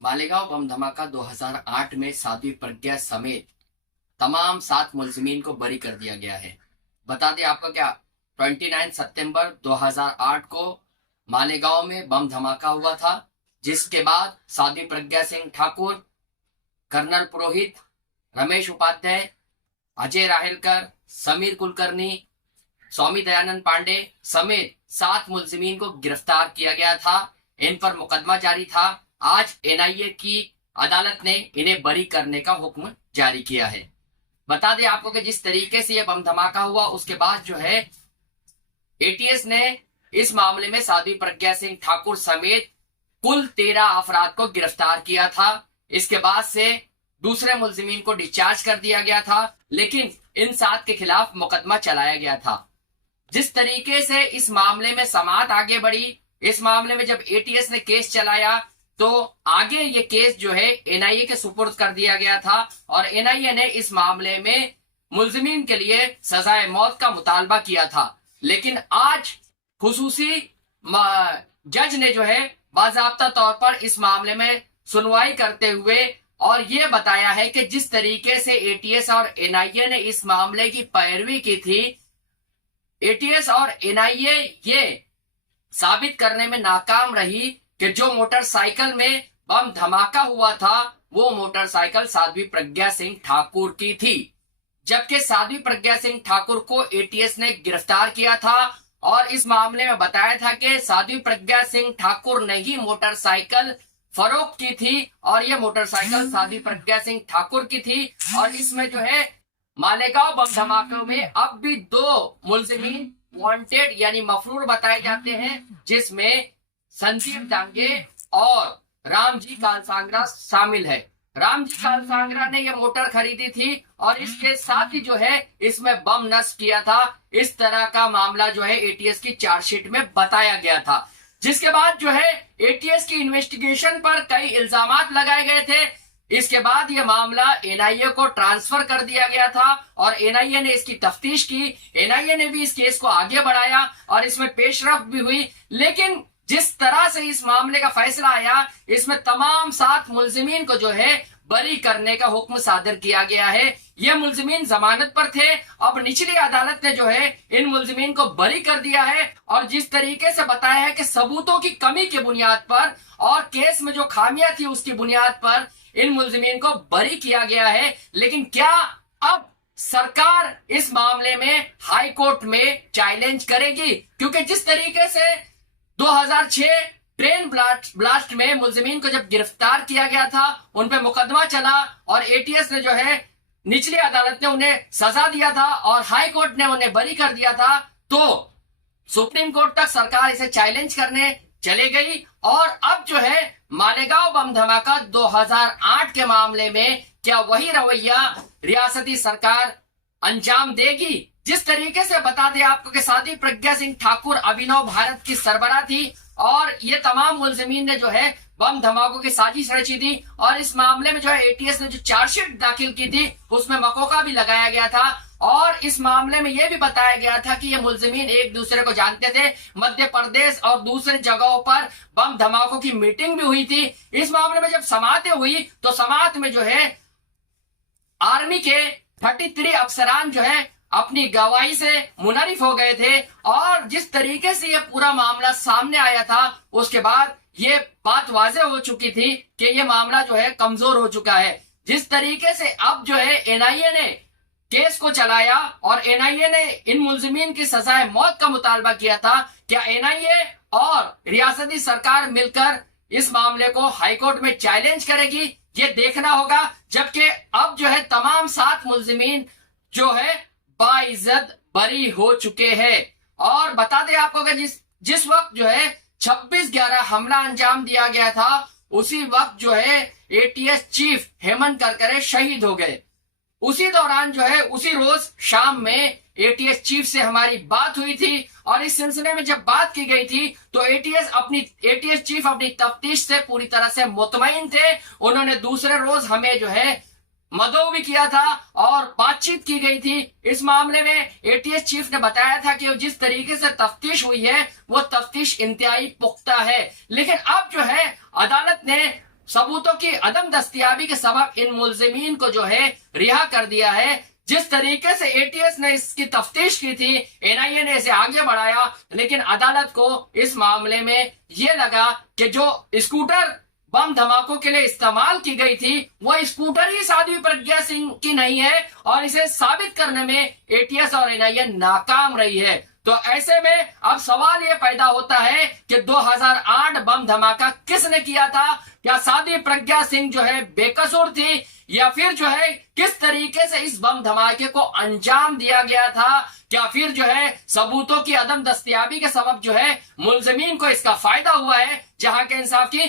मालेगांव बम धमाका 2008 में साध्वी प्रज्ञा समेत तमाम 7 मुलजिमीन को बरी कर दिया गया है। बता दें आपको क्या, 29 सितंबर 2008 को मालेगांव में बम धमाका हुआ था, जिसके बाद साध्वी प्रज्ञा सिंह ठाकुर, कर्नल पुरोहित, रमेश उपाध्याय, अजय राहेलकर, समीर कुलकर्णी, स्वामी दयानंद पांडे समेत 7 मुलजिमीन को गिरफ्तार किया गया था। इन पर मुकदमा जारी था। आज एनआईए की अदालत ने इन्हें बरी करने का हुक्म जारी किया है। बता दें आपको कि जिस तरीके से यह बम धमाका हुआ, उसके बाद जो है एटीएस ने इस मामले में साध्वी प्रज्ञा सिंह ठाकुर समेत कुल 13 अफराद को गिरफ्तार किया था। इसके बाद से दूसरे मुलजिमीन को डिस्चार्ज कर दिया गया था, लेकिन इन 7 के खिलाफ मुकदमा चलाया गया था। जिस तरीके से इस मामले में समाअत आगे बढ़ी, इस मामले में जब एटीएस ने केस चलाया तो आगे ये केस जो है एनआईए के सुपुर्द कर दिया गया था और एनआईए ने इस मामले में मुलजिमीन के लिए सजाए मौत का मुतालबा किया था। लेकिन आज खुसूसी जज ने जो है बाज़ाब्ता तौर पर इस मामले में सुनवाई करते हुए और ये बताया है कि जिस तरीके से एटीएस और एनआईए ने इस मामले की पैरवी की थी, एटीएस और एनआईए ये साबित करने में नाकाम रही कि जो मोटरसाइकिल में बम धमाका हुआ था वो मोटरसाइकिल साध्वी प्रज्ञा सिंह ठाकुर की थी, जबकि साध्वी प्रज्ञा सिंह ठाकुर को एटीएस ने गिरफ्तार किया था और इस मामले में बताया था कि साध्वी प्रज्ञा सिंह ठाकुर ने ही मोटरसाइकिल फरोख्त की थी और ये मोटरसाइकिल साध्वी प्रज्ञा सिंह ठाकुर की थी। और इसमें जो है मालेगांव बम धमाके में अब भी 2 मुलजिमीन वांटेड यानी मफरूर बताए जाते हैं, जिसमें संदीप डांगे और रामजी कालसांगरा शामिल है। रामजी कालसांगरा ने यह मोटर खरीदी थी और इसके साथ ही जो है इसमें बम नष्ट किया था। इस तरह का मामला जो है एटीएस की चार्जशीट में बताया गया था, जिसके बाद जो है एटीएस की इन्वेस्टिगेशन पर कई इल्जामात लगाए गए थे। इसके बाद यह मामला एनआईए को ट्रांसफर कर दिया गया था और एनआईए ने इसकी तफ्तीश की। एनआईए ने भी इस केस को आगे बढ़ाया और इसमें पेशरफ्त भी हुई। लेकिन जिस तरह से इस मामले का फैसला आया, इसमें तमाम 7 मुलजिमीन को जो है बरी करने का हुक्म सादर किया गया है। ये मुलजिमीन जमानत पर थे, अब निचली अदालत ने जो है इन मुलजिमीन को बरी कर दिया है। और जिस तरीके से बताया है कि सबूतों की कमी की बुनियाद पर और केस में जो खामियां थी उसकी बुनियाद पर इन मुलजिमीन को बरी किया गया है। लेकिन क्या अब सरकार इस मामले में हाई कोर्ट में चैलेंज करेगी? क्योंकि जिस तरीके से 2006 ट्रेन ब्लास्ट में मुलजिमीन को जब गिरफ्तार किया गया था, उन पे मुकदमा चला और एटीएस ने जो है निचली अदालत ने उन्हें सजा दिया था और हाई कोर्ट ने उन्हें बरी कर दिया था, तो सुप्रीम कोर्ट तक सरकार इसे चैलेंज करने चले गई। और अब जो है मालेगांव बम धमाका 2008 के मामले में क्या वही रवैया रियासती सरकार अंजाम देगी? जिस तरीके से बता दें आपको कि साध्वी प्रज्ञा सिंह ठाकुर अभिनव भारत की सरबराह थी और ये तमाम मुलजिमीन ने जो है बम धमाकों की साजिश रची थी और इस मामले में जो है एटीएस ने जो चार्जशीट दाखिल की थी उसमें मकोका भी लगाया गया था। और इस मामले में यह भी बताया गया था कि ये मुलजिमीन एक दूसरे को जानते थे। मध्य प्रदेश और दूसरे जगहों पर बम धमाकों की मीटिंग भी हुई थी। इस मामले में जब समाअतें हुई तो समाअत में जो है आर्मी के 33 अफसरान जो है अपनी गवाही से मुनरिफ हो गए थे। और जिस तरीके से ये पूरा मामला सामने आया था, उसके बाद ये बात वाज़ेह हो चुकी थी कि ये मामला जो है कमजोर हो चुका है। जिस तरीके से अब जो है एनआईए ने केस को चलाया और एनआईए ने इन मुलजिमीन की सजाए मौत का मुतालबा किया था, क्या एनआईए और रियासती सरकार मिलकर इस मामले को हाईकोर्ट में चैलेंज करेगी? ये देखना होगा। जबकि अब जो है तमाम 7 मुलजिमीन जो है बाइज्जत बरी हो चुके हैं। और बता दें आपको कि जिस वक्त जो है 26/11 हमला अंजाम दिया गया था, उसी वक्त जो है एटीएस चीफ हेमंत करकरे शहीद हो गए। उसी दौरान जो है उसी रोज शाम में एटीएस चीफ से हमारी बात हुई थी और इस सिलसिले में जब बात की गई थी तो एटीएस चीफ अपनी तफ्तीश से पूरी तरह से मुतमईन थे। उन्होंने दूसरे रोज हमें जो है मदऊ भी किया था और बातचीत की गई थी। इस मामले में एटीएस चीफ ने बताया था कि जिस तरीके से तफ्तीश हुई है वो तफ्तीश इंतहाई पुख्ता है। लेकिन अब जो है अदालत ने सबूतों की अदम दस्तयाबी के सबब इन मुलजिमीन को जो है रिहा कर दिया है। जिस तरीके से एटीएस ने इसकी तफ्तीश की थी, एनआईए ने इसे आगे बढ़ाया, लेकिन अदालत को इस मामले में यह लगा कि जो स्कूटर बम धमाकों के लिए इस्तेमाल की गई थी वो स्कूटर ही साध्वी प्रज्ञा सिंह की नहीं है, और इसे साबित करने में एटीएस और एनआईए नाकाम रही है। तो ऐसे में अब सवाल ये पैदा होता है कि 2008 बम धमाका किसने किया था? क्या साध्वी प्रज्ञा सिंह जो है बेकसूर थी, या फिर जो है किस तरीके से इस बम धमाके को अंजाम दिया गया था? क्या फिर जो है सबूतों की अदम दस्तयाबी के सबब जो है मुलजिमीन को इसका फायदा हुआ है? जहां के इंसाफ की